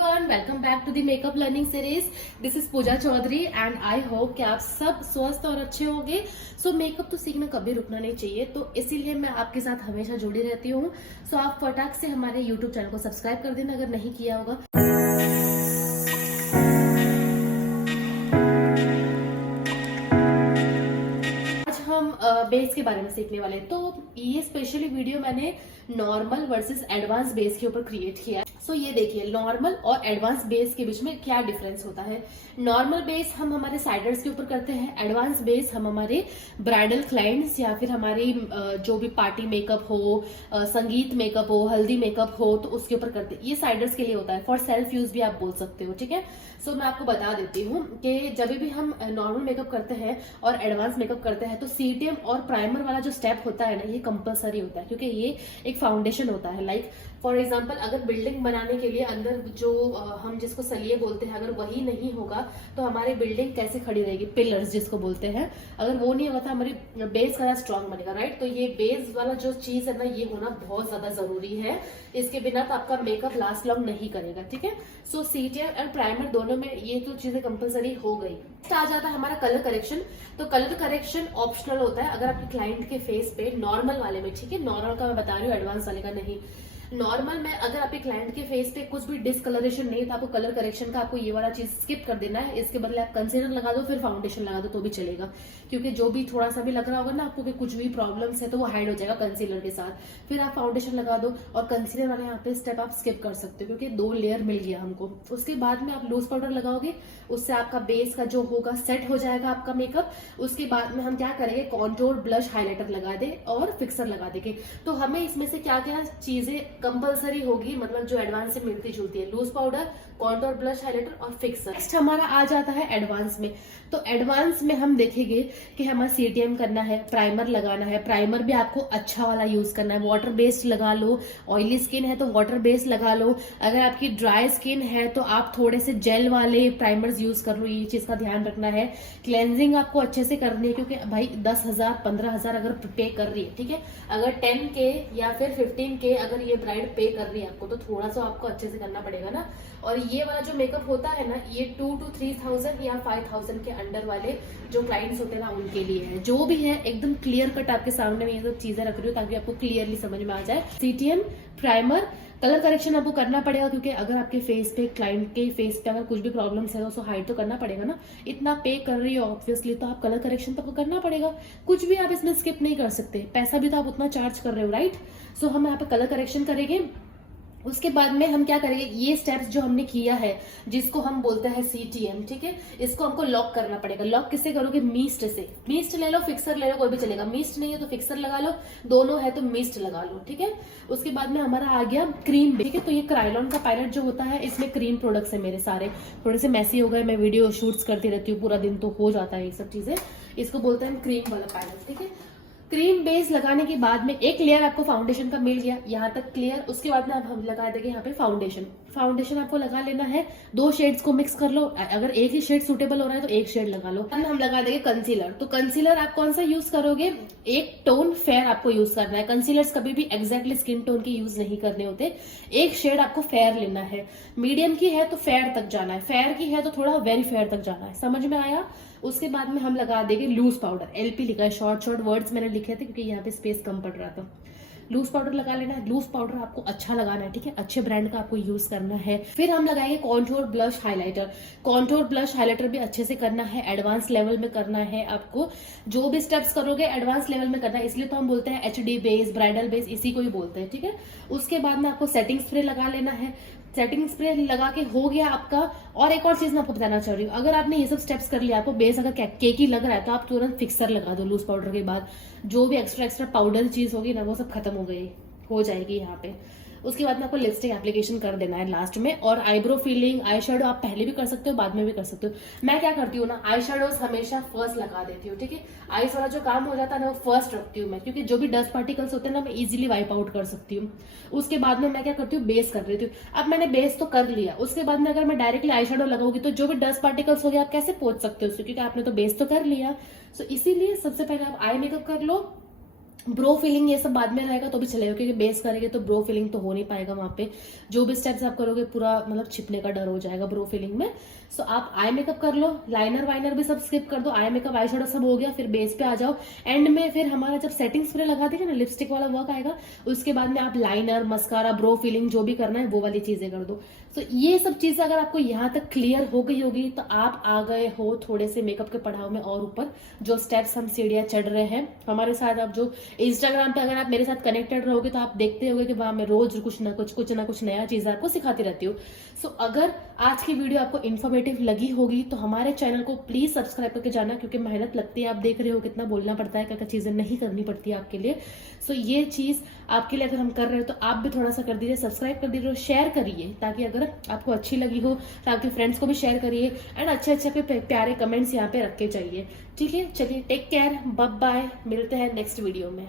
Everyone, welcome back to the makeup learning series. This is Pooja Chaudhary and I hope कि आप सब स्वस्थ और अच्छे होंगे। सो मेकअप तो सीखना कभी रुकना नहीं चाहिए, तो इसीलिए मैं आपके साथ हमेशा जुड़ी रहती हूँ। सो आप फटाक से हमारे यूट्यूब चैनल को सब्सक्राइब कर देना अगर नहीं किया होगा। आज हम बेस के बारे में सीखने वाले हैं। तो ये स्पेशली वीडियो मैंने नॉर्मल वर्सेस एडवांस बेस के ऊपर क्रिएट किया है। सो ये देखिए, नॉर्मल और एडवांस बेस के बीच में क्या डिफरेंस होता है। नॉर्मल बेस हम हमारे साइडर्स के ऊपर करते हैं, एडवांस बेस हम हमारे ब्राइडल क्लाइंट्स या फिर हमारी जो भी पार्टी मेकअप हो, संगीत मेकअप हो, हल्दी मेकअप हो, तो उसके ऊपर करते हैं। ये साइडर्स के लिए होता है, फॉर सेल्फ यूज भी आप बोल सकते हो, ठीक है। सो मैं आपको बता देती हूँ कि जब भी हम नॉर्मल मेकअप करते हैं और एडवांस मेकअप करते हैं तो सीटीएम और प्राइमर वाला जो स्टेप होता है ना, ये कंपलसरी होता है, क्योंकि ये एक फाउंडेशन होता है। लाइक फॉर एग्जाम्पल, अगर बिल्डिंग बनाने के लिए अंदर जो हम जिसको सलिए बोलते हैं, अगर वही नहीं होगा तो हमारी बिल्डिंग कैसे खड़ी रहेगी, पिलर्स जिसको बोलते हैं, अगर वो नहीं होगा तो हमारी बेस का स्ट्रांग बनेगा, राइट। तो ये बेस वाला जो चीज है ना, ये होना बहुत ज्यादा जरूरी है। इसके बिना तो आपका मेकअप लास्ट लॉन्ग नहीं करेगा, ठीक है। सो सीटीएम और प्राइमर दोनों में ये तो चीजें कंपलसरी हो गई। आ जाता है हमारा कलर करेक्शन। तो कलर करेक्शन ऑप्शनल होता है अगर आपके क्लाइंट के फेस पे, नॉर्मल वाले में, ठीक है। नॉर्मल का मैं बता रही हूँ, एडवांस वाले का नहीं। नॉर्मल में अगर आपके क्लाइंट के फेस पे कुछ भी डिसकलरेशन नहीं था, आपको कलर करेक्शन का आपको ये वाला चीज स्किप कर देना है। इसके बदले आप कंसीलर लगा दो, फिर फाउंडेशन लगा दो तो भी चलेगा, क्योंकि जो भी थोड़ा सा भी लग रहा होगा ना आपको कि कुछ भी प्रॉब्लम्स है तो वो हाइड हो जाएगा कंसीलर के साथ। फिर आप फाउंडेशन लगा दो और कंसीलर वाले यहाँ पे स्टेप आप स्किप कर सकते हो, क्योंकि 2 लेयर मिल गया हमको। उसके बाद में आप लूज पाउडर लगाओगे, उससे आपका बेस का जो होगा सेट हो जाएगा आपका मेकअप। उसके बाद में हम क्या करेंगे, कॉन्टोर, ब्लश, हाईलाइटर लगा दे और फिक्सर लगा देंगे। तो हमें इसमें से क्या क्या चीजें कंपलसरी होगी, मतलब जो एडवांस से मिलती जुलती है, loose powder, contour, blush, highlighter और फिक्सर। नेक्स्ट हमारा आ जाता है एडवांस में। तो एडवांस में हम देखेंगे कि हमें सीटीएम करना है, प्राइमर लगाना है। प्राइमर भी आपको अच्छा वाला यूज करना है, वाटर बेस्ड लगा लो। ऑयली स्किन है तो वाटर बेस्ड लगा लो। अगर आपकी ड्राई स्किन है तो आप थोड़े से जेल वाले प्राइमर्स यूज कर लो, ये चीज का ध्यान रखना है। क्लेंजिंग आपको अच्छे से करनी है, क्योंकि भाई 10,000 15,000 अगर पे कर रही है, ठीक है, अगर 10K या फिर 15K अगर ये ब्राइड पे कर रही है आपको, तो थोड़ा सा आपको अच्छे से करना पड़ेगा ना। और ये वाला जो मेकअप होता है ना, ये 2 to 3,000 या 5,000 के अंडर वाले जो क्लाइंट्स होते हैं ना, उनके लिए है। जो भी है एकदम क्लियर कट आपके सामने में ये सब चीजें रख रही हूँ ताकि आपको क्लियरली समझ में आ जाए। सीटीएम, प्राइमर, कलर करेक्शन आपको करना पड़ेगा, क्योंकि अगर आपके फेस पे, क्लाइंट के फेस पे अगर कुछ भी प्रॉब्लम्स है तो उसको हाइड तो करना पड़ेगा ना। इतना पे कर रही है ऑब्वियसली, तो आप कलर करेक्शन तो आपको करना पड़ेगा। कुछ भी आप इसमें स्किप नहीं कर सकते, पैसा भी तो आप उतना चार्ज कर रहे हो, राइट। सो हम यहाँ पे कलर करेक्शन करेंगे। उसके बाद में हम क्या करेंगे, ये स्टेप्स जो हमने किया है जिसको हम बोलते हैं सीटीएम, ठीक है, इसको हमको लॉक करना पड़ेगा। लॉक किससे करोगे, मिस्ट से। मिस्ट ले लो, फिक्सर ले लो, कोई भी चलेगा। मिस्ट नहीं है तो फिक्सर लगा लो, दोनों है तो मिस्ट लगा लो, ठीक है। उसके बाद में हमारा आ गया क्रीम, ठीक है। तो ये क्राइलॉन का पायलट जो होता है, इसमें क्रीम प्रोडक्ट्स है मेरे सारे। थोड़े से मैसी हो गए, मैं वीडियो शूट्स करती रहती हूँ पूरा दिन, तो हो जाता है ये सब चीजें। इसको बोलते हैं क्रीम वाला पायलट, ठीक है। क्रीम बेस लगाने के बाद में एक लेयर आपको फाउंडेशन का मिल गया, यहाँ तक क्लियर। उसके बाद में अब हम लगा देंगे यहाँ पे फाउंडेशन। फाउंडेशन आपको लगा लेना है, 2 शेड्स को मिक्स कर लो। अगर एक ही शेड सूटेबल हो रहा है तो एक शेड लगा लो। हम लगा देंगे कंसीलर। तो कंसीलर आप कौन सा यूज करोगे, एक टोन फेयर आपको यूज करना है। कंसीलर्स कभी भी एग्जैक्टली स्किन टोन के यूज नहीं करने होते, एक शेड आपको फेयर लेना है। मीडियम की है तो फेयर तक जाना है, फेयर की है तो थोड़ा वेरी फेयर तक जाना है, समझ में आया। उसके बाद में हम लगा देंगे लूज पाउडर। एलपी लिखा है, शॉर्ट शॉर्ट वर्ड्स मैंने लिखे थे क्योंकि यहाँ पे स्पेस कम पड़ रहा था। लूज पाउडर लगा लेना है। लूज पाउडर आपको अच्छा लगाना है, ठीक है, अच्छे ब्रांड का आपको यूज करना है। फिर हम लगाएंगे contour, blush, highlighter. Contour, blush, highlighter भी अच्छे से करना है, एडवांस लेवल में करना है आपको। जो भी स्टेप्स करोगे एडवांस लेवल में करना है, इसलिए तो हम बोलते हैं एचडी बेस, ब्राइडल बेस, इसी को ही बोलते हैं, ठीक है। उसके बाद में आपको सेटिंग स्प्रे लगा लेना है। सेटिंग स्प्रे लगा के हो गया आपका। और एक और चीज मैं आपको बताना चाह रही हूँ, अगर आपने ये सब स्टेप्स कर लिया, आपको बेस अगर केकी लग रहा है तो आप तुरंत फिक्सर लगा दो। लूज पाउडर के बाद जो भी एक्स्ट्रा पाउडर चीज होगी ना, वो सब खत्म हो जाएगी यहाँ पे। उसके बाद में आपको लिपस्टिक एप्लीकेशन कर देना है लास्ट में। और आईब्रो फिलिंग, आई शेडो आप पहले भी कर सकते हो, बाद में भी कर सकते हो। मैं क्या करती हूँ ना, आई शेडोज हमेशा फर्स्ट लगा देती हूँ, ठीक है। आईज वाला जो काम हो जाता है ना, वो फर्स्ट रखती हूँ मैं, क्योंकि जो भी डस्ट पार्टिकल्स होते हैं ना, मैं इजीली वाइप आउट कर सकती हूँ। उसके बाद में मैं क्या करती हूँ, बेस कर देती हूँ। अब मैंने बेस तो कर लिया, उसके बाद में अगर मैं डायरेक्टली आई शेडो लगाऊंगी तो जो भी डस्ट पार्टिकल्स हो गए आप कैसे पहुंच सकते हो उससे, क्योंकि आपने तो बेस तो कर लिया। सो इसीलिए सबसे पहले आप आई मेकअप कर लो, ब्रो फिलिंग ये सब बाद में रहेगा तो भी चलेगा, क्योंकि बेस करेंगे तो ब्रो फिलिंग तो हो नहीं पाएगा वहां पे। जो भी स्टेप्स आप करोगे पूरा मतलब छिपने का डर हो जाएगा ब्रो फिलिंग में। सो आप आई मेकअप कर लो, लाइनर वाइनर भी सब स्किप कर दो, आई मेकअप आई शेडो सब हो गया, फिर बेस पे आ जाओ। एंड में फिर हमारा जब सेटिंग स्प्रे लगा देगा ना, लिपस्टिक वाला वर्क आएगा, उसके बाद में आप लाइनर, मस्कारा, ब्रो फिलिंग जो भी करना है वो वाली चीजें कर दो। तो ये सब चीजें अगर आपको यहाँ तक क्लियर हो गई होगी तो आप आ गए हो थोड़े से मेकअप के पढ़ाव में और ऊपर। जो स्टेप्स हम सीढ़ियां चढ़ रहे हैं हमारे साथ, आप जो इंस्टाग्राम पे अगर आप मेरे साथ कनेक्टेड रहोगे तो आप देखते होगे कि वहां मैं रोज कुछ ना कुछ नया चीज आपको सिखाती रहती हूँ। सो अगर आज की वीडियो आपको इन्फॉर्मेटिव लगी होगी तो हमारे चैनल को प्लीज सब्सक्राइब करके जाना, क्योंकि मेहनत लगती है, आप देख रहे हो कितना बोलना पड़ता है, क्या क्या चीजें नहीं करनी पड़ती है आपके लिए। सो ये चीज आपके लिए अगर हम कर रहे हो तो आप भी थोड़ा सा कर दीजिए, सब्सक्राइब कर दीजिए और शेयर करिए, ताकि अगर आपको अच्छी लगी हो तो आपके फ्रेंड्स को भी शेयर करिए। एंड अच्छे अच्छे पे प्यारे कमेंट्स यहाँ पे रख के जाइए। ठीक है, चलिए टेक केयर, बाय बाय, मिलते हैं नेक्स्ट वीडियो में।